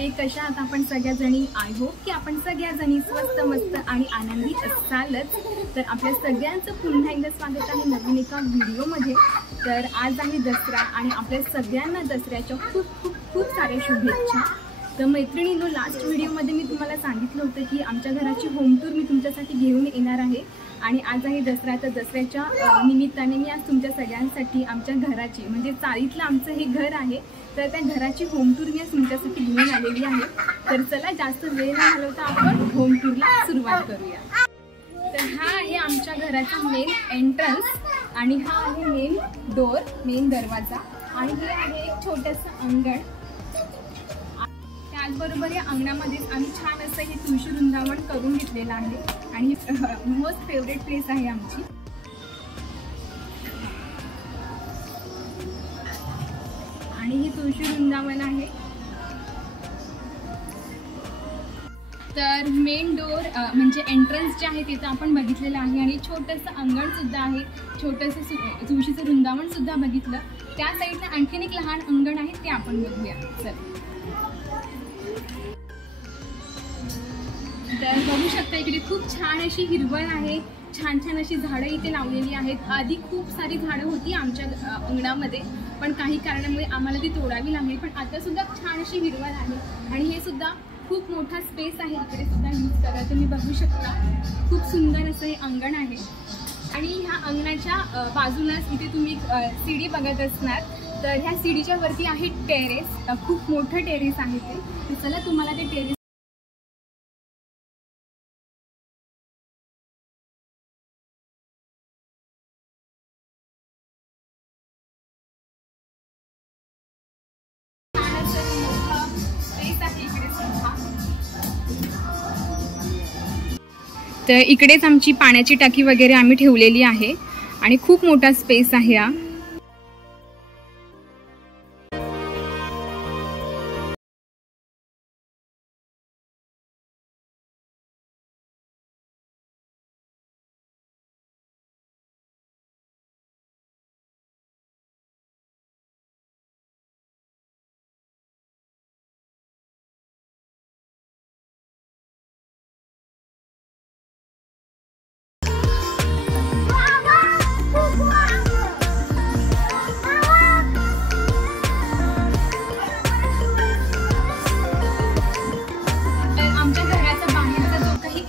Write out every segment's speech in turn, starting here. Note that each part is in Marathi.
नमस्ते, कशा आहात आपण सगळ्याजणी? आय होप की आपण सगळ्याजणी स्वस्त मस्त आणि आनंदी असालच। तर आपल्या सगळ्यांचं पुन्हा एकदा स्वागत आहे नवीन एका व्हिडिओमध्ये। तर आज आहे दसरा आणि आपल्या सगळ्यांना दसऱ्याच्या खूप खूप खूप साऱ्या शुभेच्छा। तर मैत्रिणींनो, लास्ट व्हिडिओमध्ये मी तुम्हाला सांगितलं होतं की आमच्या घराची होम टूर मी तुमच्यासाठी घेऊन येणार आहे आणि आज आहे दसरा। तर दसऱ्याच्या निमित्ताने मी आज तुमच्या सगळ्यांसाठी आमच्या घराची म्हणजे चाळीतलं आमचं हे घर आहे, तर त्या घराची होम टूर मी आज तुमच्यासाठी घेऊन आलेली आहे। तर चला जास्त वेळ न घालवता आपण होम टूरला सुरुवात करूया। तर हा आहे आमच्या घराचा मेन एंट्रन्स आणि हा आहे मेन डोर, मेन दरवाजा आणि हे आहे एक छोटंसं अंगण। त्याचबरोबर या अंगणामध्ये आम्ही छान असं हे तुळशी वृंदावन करून घेतलेलं आहे आणि मोस्ट फेवरेट प्लेस आहे आमची। आणि ही तुळशी वृंदावन आहे। तर मेन डोर म्हणजे एंट्रन्स जे आहे तिथं आपण बघितलेलं आहे आणि छोटंसं अंगण सुद्धा आहे, छोटंसं तुळशीचं वृंदावन सुद्धा बघितलं। त्या साईडला आणखीन एक लहान अंगण आहे, ते आपण बघूया। चल, तर बघू शकता इकडे खूप छान अशी हिरवळ आहे, छान छान अशी झाडं इथे लावलेली आहेत। आधी खूप सारी झाडं होती आमच्या अंगणामध्ये, पण काही कारणामुळे आम्हाला ती तोडावी लागली, पण आता सुद्धा छान अशी हिरवळ आहे आणि हे सुद्धा खूप मोठा स्पेस आहे, इकडे सुद्धा यूज करा तुम्ही बघू शकता। खूप सुंदर असं हे अंगण आहे आणि ह्या अंगणाच्या बाजूलाच इथे तुम्ही सीडी बघत असणार। तर ह्या सीडीच्या वरती आहे टेरेस, खूप मोठं टेरेस आहे ते। तर चला तुम्हाला ते टेरेस तर इकडेच आमची पाण्याची टाकी वगैरे आम्ही ठेवलेली आहे आणि खूप मोठा स्पेस आहे हा।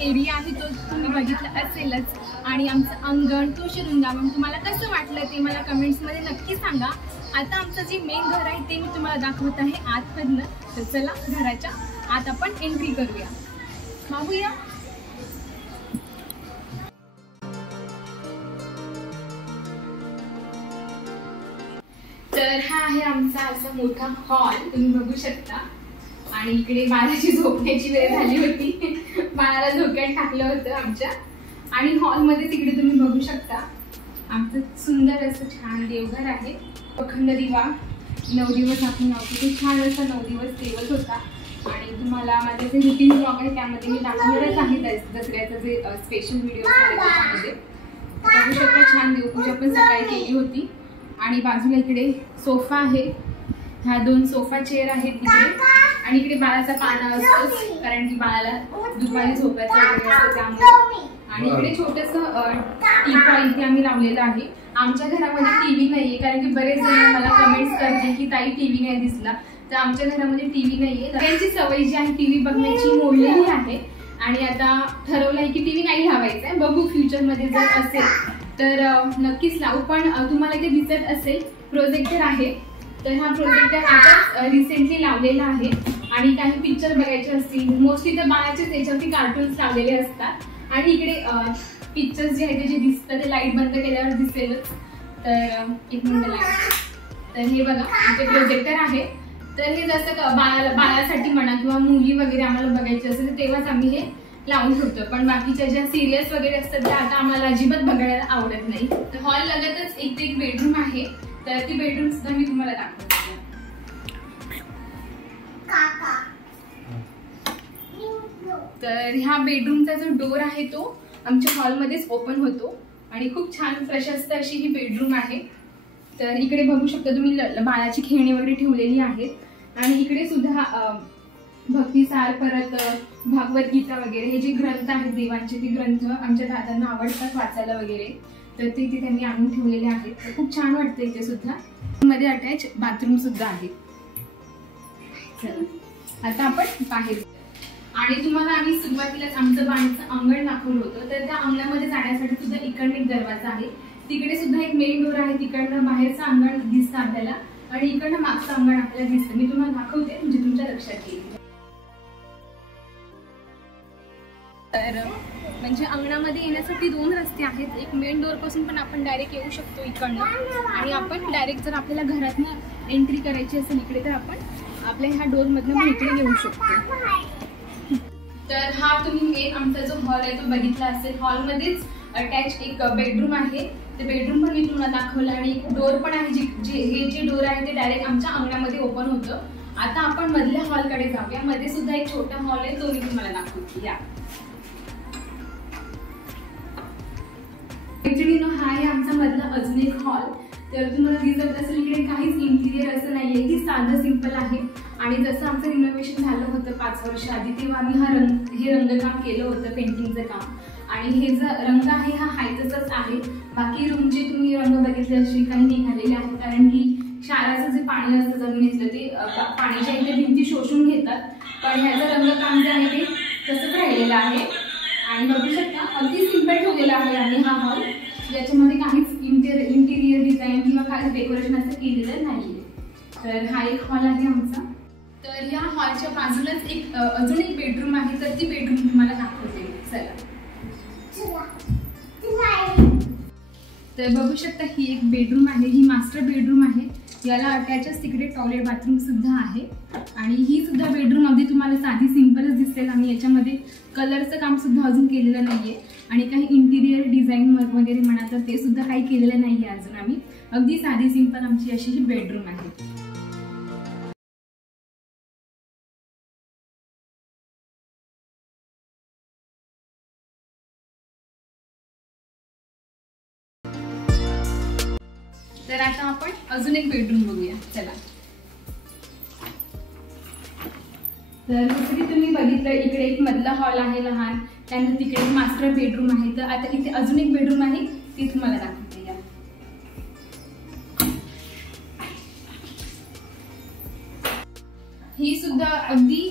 एरिया आहे तो तुम्ही बघितला असेलच आणि आमचं अंगण तुळशी वृंदावन तुम्हाला कसं वाटलं ते मला कमेंट्समध्ये नक्की सांगा। आता आमचं जे मेन घर आहे ते मी तुम्हाला दाखवत आहे आतमधनं। तर चला घराच्या आत आपण एंट्री करूया, बघूया। तर हा आहे आमचा असा मोठा हॉल, तुम्ही बघू शकता आणि इकडे बाळाची झोपण्याची वेळ झाली होती, बाळाला झोक्यात टाकलं होतं आमच्या। आणि हॉलमध्ये तिकडे तुम्ही बघू शकता आमचं सुंदर असं छान देवघर आहे। अखंड दिवा 9 दिवस आपण लावतो, तो छान असा 9 दिवस तेवत होता आणि तुम्हाला माझं जे रुटीन ब्लॉग आहे त्यामध्ये मी दाखवणारच आहे दसऱ्याचं जे स्पेशल व्हिडिओ आहे त्यामध्ये। बघू शकता छान देवपूजा पण सकाळी केली होती आणि बाजूला इकडे सोफा आहे, ह्या 2 सोफा चेअर आहेत तिकडे आणि इकडे बाळाचा पाळणा असतो कारण की बाळाला दुपारी झोपायचं वेळ असतो त्यामुळे। आणि इकडे छोटंसं टीपॉय इथे आम्ही लावलेलं आहे। आमच्या घरामध्ये टीव्ही नाहीये कारण की बरेच जण मला कमेंट्स करते की ताई टीव्ही नाही दिसला, तर आमच्या घरामध्ये टीव्ही नाहीये। त्यांची सवय जी आहे टीव्ही बघण्याची मोडलेली आहे आणि आता ठरवलंय की टीव्ही नाही लावायचा आहे, बघू फ्युचरमध्ये जर असेल तर नक्कीच लावू। पण तुम्हाला इथे दिसत असेल प्रोजेक्टर आहे, तर हा प्रोजेक्टर आता रिसेंटली लावलेला आहे आणि काही पिक्चर बघायचे असतील मोस्टली तर बाळाचेच त्याच्यावरती कार्टून्स लावलेले असतात आणि इकडे पिक्चर्स जे आहेत ते जे दिसतात ते लाईट बंद केल्यावर दिसेलच। तर एक मिनिट लाईट, तर हे बघा इथे प्रोजेक्टर आहे। तर हे जसं बाळासाठी म्हणा किंवा मूवी वगैरे आम्हाला बघायची असेल तर तेव्हाच आम्ही हे लावून ठेवतो, पण बाकीच्या ज्या सिरियल्स वगैरे असतात त्या आता आम्हाला अजिबात बघायला आवडत नाही। तर हॉल लगतच एक बेडरूम आहे, तर ती बेडरूम सुद्धा मी तुम्हाला दाखवते। तर ह्या बेडरूमचा जो डोर आहे तो आमच्या हॉलमध्येच ओपन होतो आणि खूप छान प्रशस्त अशी ही बेडरूम आहे। तर इकडे बघू शकता तुम्ही बाळाची खेळणी वगैरे ठेवलेली आहेत आणि इकडे सुद्धा भक्तिसार, परत भागवत गीता वगैरे हे जे ग्रंथ आहेत देवांचे, ते ग्रंथ आमच्या दादांना आवडतात वाचायला वगैरे, तर ते इथे त्यांनी आणून ठेवलेले आहेत. तर खूप छान वाटतं इथे सुद्धा. मध्ये अटॅच बाथरूम सुद्धा आहे. आता आपण बाहेर. आणि तुम्हाला आम्ही सुरुवातीलाच आमचं बाळाचं अंगण दाखवलं होतं, तर त्या अंगणामध्ये जाण्यासाठी सुद्धा इकडनं एक दरवाजा आहे. तिकडे सुद्धा एक मेन डोर आहे. तिकडनं बाहेरचं अंगण दिसतं आपल्याला आणि इकडनं मागचं अंगण आपल्याला दिसतं. मी तुम्हाला दाखवते म्हणजे तुमच्या लक्षात येईल. तर म्हणजे अंगणामध्ये येण्यासाठी 2 रस्ते आहेत. एक मेन डोर पासून पण आपण डायरेक्ट येऊ शकतो इकडनं, आणि आपण डायरेक्ट जर आपल्याला घरातनं एंट्री करायची असेल इकडे, तर आपण आपल्या ह्या डोर मधनं इकडे येऊ शकतो. तर हा तुम्ही मेन आमचा जो हॉल आहे तो बघितला असेल. हॉलमध्येच अटॅच एक बेडरूम आहे. ते बेडरूम पण मी तुम्हाला दाखवलं, आणि एक डोर पण आहे. हे जे डोर आहे ते डायरेक्ट आमच्या अंगणामध्ये ओपन होतं. आता आपण मधल्या हॉलकडे जाऊया. मध्ये सुद्धा एक छोटा हॉल आहे, तो मी तुम्हाला दाखवते. या हा आहे आमचा मधला अजून एक हॉल. तर तुम्हाला दिसत असेल इकडे काहीच इंटिरियर असं नाहीये, की साधं सिंपल आहे. आणि जसं आमचं रिनोव्हेशन झालं होतं 5 वर्ष आधी, तेव्हा आम्ही हे रंगकाम केलं होतं, पेंटिंगचं काम. आणि हे जो रंग आहे हा हायतच आहे. बाकी रूमचे तुम्ही रंग बघितले असे काही निघालेले आहेत, कारण की क्षाराचं जे पाणी असतं जमिनीतलं ते पाण्याच्या इथे भिंती शोषून घेतात. पण ह्याचं रंगकाम जे आहे ते तसंच राहिलेलं आहे. आणि बघू शकता अगदी सिंपल ठेवलेला आहे आम्ही हा हॉल, ज्याच्यामध्ये काहीच इंटिरियर डिझाईन किंवा काही डेकोरेशन असं केलेलं नाहीये. तर हा एक हॉल आहे आमचा. तर या हॉलच्या बाजूलाच एक अजून एक बेडरूम आहे. तर ती बेडरूम तुम्हाला दाखवते. चला. तर बघू शकता ही एक बेडरूम आहे. ही मास्टर बेडरूम आहे. याला अटॅचच तिकडे टॉयलेट बाथरूम सुद्धा आहे. आणि ही सुद्धा बेडरूम अगदी तुम्हाला साधी सिंपलच दिसेल. आणि याच्यामध्ये कलरचं काम सुद्धा अजून केलेलं नाहीये, आणि काही इंटिरियर डिझाईन वगैरे म्हणा तर ते सुद्धा काही केलेलं नाहीये अजून आम्ही. अगदी साधी सिंपल आमची अशी ही बेडरूम आहे. तर आता आपण अजून एक बेडरूम बघूया. चला. तर दुसरी तुम्ही बघितलं इकडे एक मधला हॉल आहे लहान, त्यानंतर तिकडे एक मास्टर बेडरूम आहे. तर आता इथे अजून एक बेडरूम आहे, ती तुम्हाला दाखवते. या ही सुद्धा अगदी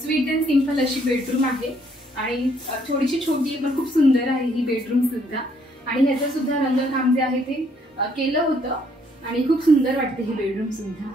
स्वीट अँड सिंपल अशी बेडरूम आहे. आणि थोडीशी छोटी पण खूप सुंदर आहे ही बेडरूम सुद्धा. आणि ह्याचं सुद्धा रंगकाम जे आहे ते केलं होतं, आणि खूप सुंदर वाटते ही बेडरूम सुद्धा.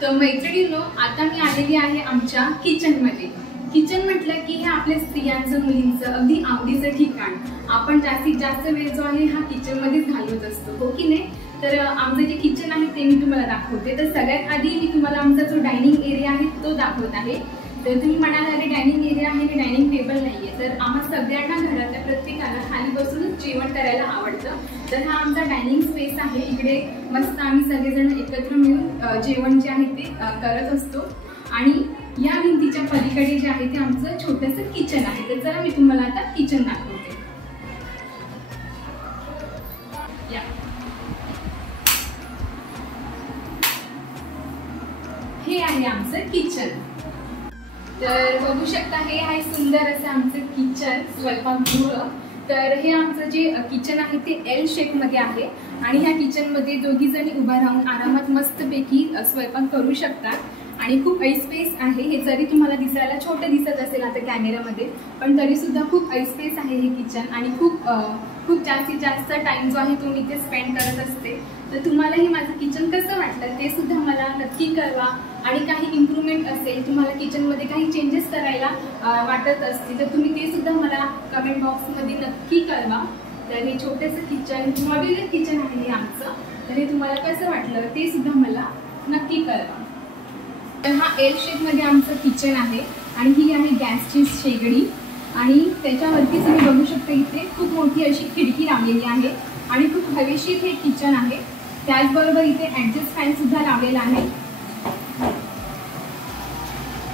तर मैत्रिणींनो, आता मी आलेली आहे आमच्या किचन मध्ये. किचन म्हटलं की हे आपल्या स्त्रियांचं, मुलींचं अगदी आवडीचं ठिकाण. आपण जास्तीत जास्त वेळ जो आहे हा किचन मध्येच घालवत असतो, हो की नाही. तर आमचं जे किचन आहे ते मी तुम्हाला दाखवते. तर सगळ्यात आधी मी तुम्हाला आमचा जो डायनिंग एरिया आहे तो दाखवत आहे. तर तुम्ही म्हणाल अरे डायनिंग एरिया आहे आणि डायनिंग टेबल नाहीये. तर आम्हा सगळ्यांना घरातल्या प्रत्येकाला खाली बसूनच जेवण करायला आवडतं. तर हा आमचा डायनिंग स्पेस आहे. इकडे मस्त आम्ही सगळेजण एकत्र मिळून जेवण जे आहे ते करत असतो. आणि या भिंतीच्या पलीकडे जे आहे ते आमचं छोटंसं किचन आहे. तर चला मी तुम्हाला आता किचन दाखवते. हे आहे आमचं किचन. तर बघू शकता हे आहे सुंदर असं आमचं किचन, स्वयंपाकगृह. तर हे आमचं जे किचन आहे ते एल शेप मध्ये आहे. आणि ह्या किचन मध्ये दोघी जणी उभा राहून आरामात मस्तपैकी स्वयंपाक करू शकतात. आणि खूप ऐस्पेस आहे. हे जरी तुम्हाला दिसायला छोटं दिसत असेल आता कॅमेऱ्यामध्ये, पण तरी सुद्धा खूप ऐस्पेस आहे हे किचन. आणि खूप जास्तीत जास्त टाइम जो आहे तो मी इथे स्पेंड करत असते. तर तुम्हालाही माझं किचन कसं वाटलं ते सुद्धा मला नक्की कळवा. आणि काही इम्प्रूव्हमेंट असेल, तुम्हाला किचनमध्ये काही चेंजेस करायला वाटत असतील, तर तुम्ही ते सुद्धा मला कमेंट बॉक्समध्ये नक्की कळवा. तर हे छोटंसं किचन, मॉड्युलर किचन आहे हे आमचं. तर हे तुम्हाला कसं वाटलं ते सुद्धा मला नक्की कळवा. तर हा एल शेपमध्ये आमचं किचन आहे. आणि ही आहे गॅसची शेगडी. आणि त्याच्यावरती तुम्ही बघू शकता इथे खूप मोठी अशी खिडकी लावलेली आहे. आणि खूप हवेशीर हे किचन आहे. त्याचबरोबर इथे ॲडजस्ट फॅन सुद्धा लावलेला आहे.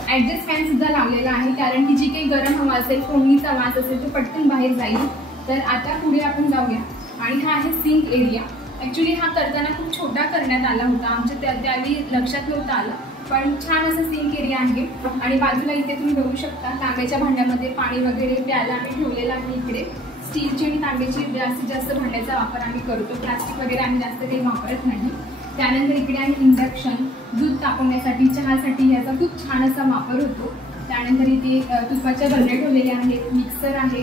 ॲडजस्ट फॅन सुद्धा लावलेला आहे, कारण की जी काही गरम हवा असेल, फोडणीचा वास असेल तो पटकन बाहेर जाईल. तर आता पुढे आपण जाऊया. आणि हा आहे सिंक एरिया. ॲक्च्युली हा करताना खूप छोटा करण्यात आला होता, आमच्या त्यावेळी लक्षात नव्हतं आलं, पण छान असं सिंक एरिया आहे. आणि बाजूला इथे तुम्ही बघू शकता तांब्याच्या भांड्यामध्ये पाणी वगैरे प्यायला आम्ही ठेवलेलं आहे. इकडे स्टीलची आणि तांब्याची जास्तीत जास्त भांड्याचा वापर आम्ही करतो, प्लास्टिक वगैरे आम्ही जास्त काही वापरत नाही. त्यानंतर इकडे आहे इंडक्शन, दूध तापवण्यासाठी, चहासाठी याचा खूप छान असा वापर होतो. त्यानंतर इथे तुपाच्या बर्ण्या ठेवलेल्या आहेत, मिक्सर आहे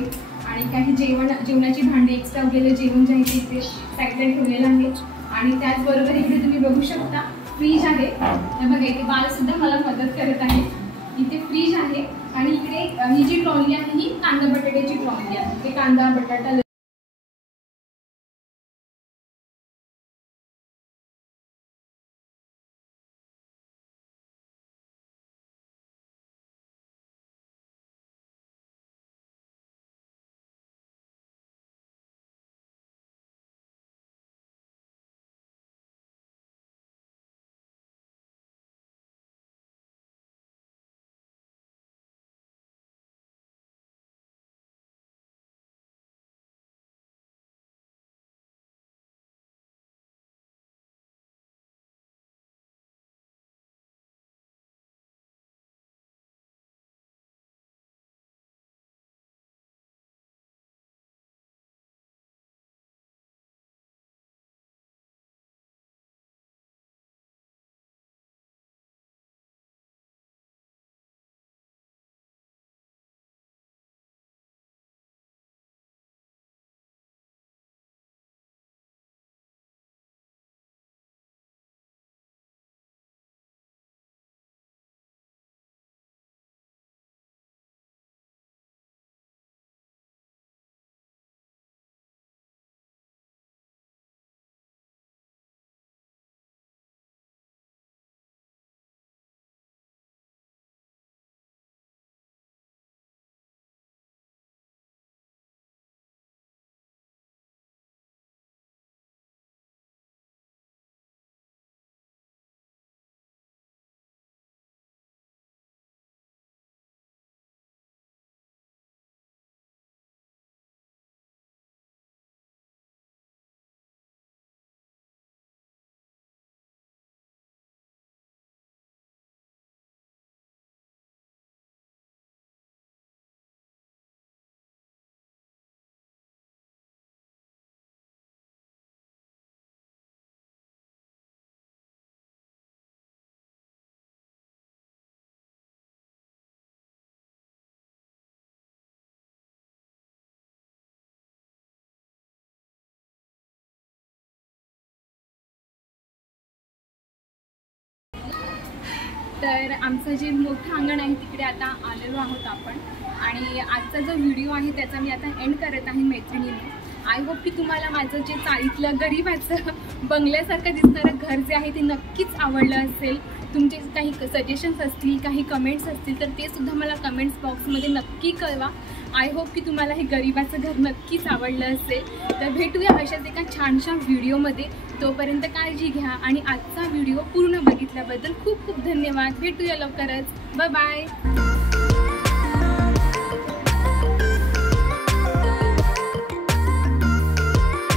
आणि काही जेवणाची भांडी, एक्स्ट्रा उरलेलं जेवण जे आहे ते इथे साईडला ठेवलेलं आहे. आणि त्याचबरोबर इकडे तुम्ही बघू शकता फ्रीज आहे. बघा इथे बाल सुद्धा मला मदत करत आहे. इथे फ्रीज आहे आणि इकडे ही जी ट्रॉली आहे ही कांदा बटाट्याची ट्रॉली आहे. ते कांदा बटाटा तर आमचं जे मोठं अंगण आहे तिकडे आता आलेलो आहोत आपण. आणि आजचा जो व्हिडिओ आहे त्याचा मी आता एंड करत आहे मैत्रिणीने. आय होप की तुम्हाला माझं जे चाळीतलं गरीबाचं बंगल्यासारखं दिसणारं घर जे आहे ते नक्कीच आवडलं असेल. तुमचे काही सजेशन्स असतील, काही कमेंट्स असतील तर ते सुद्धा मला कमेंट्स बॉक्समध्ये नक्की कळवा. आय होप की तुम्हाला हे गरीबाचं घर नक्कीच आवडलं असेल. तर भेटूया अशाच एका छानशा व्हिडिओमध्ये. तोपर्यंत काळजी घ्या आणि आजचा व्हिडिओ पूर्ण बघितल्याबद्दल खूप खूप धन्यवाद. भेटूया लवकरच. Bye bye.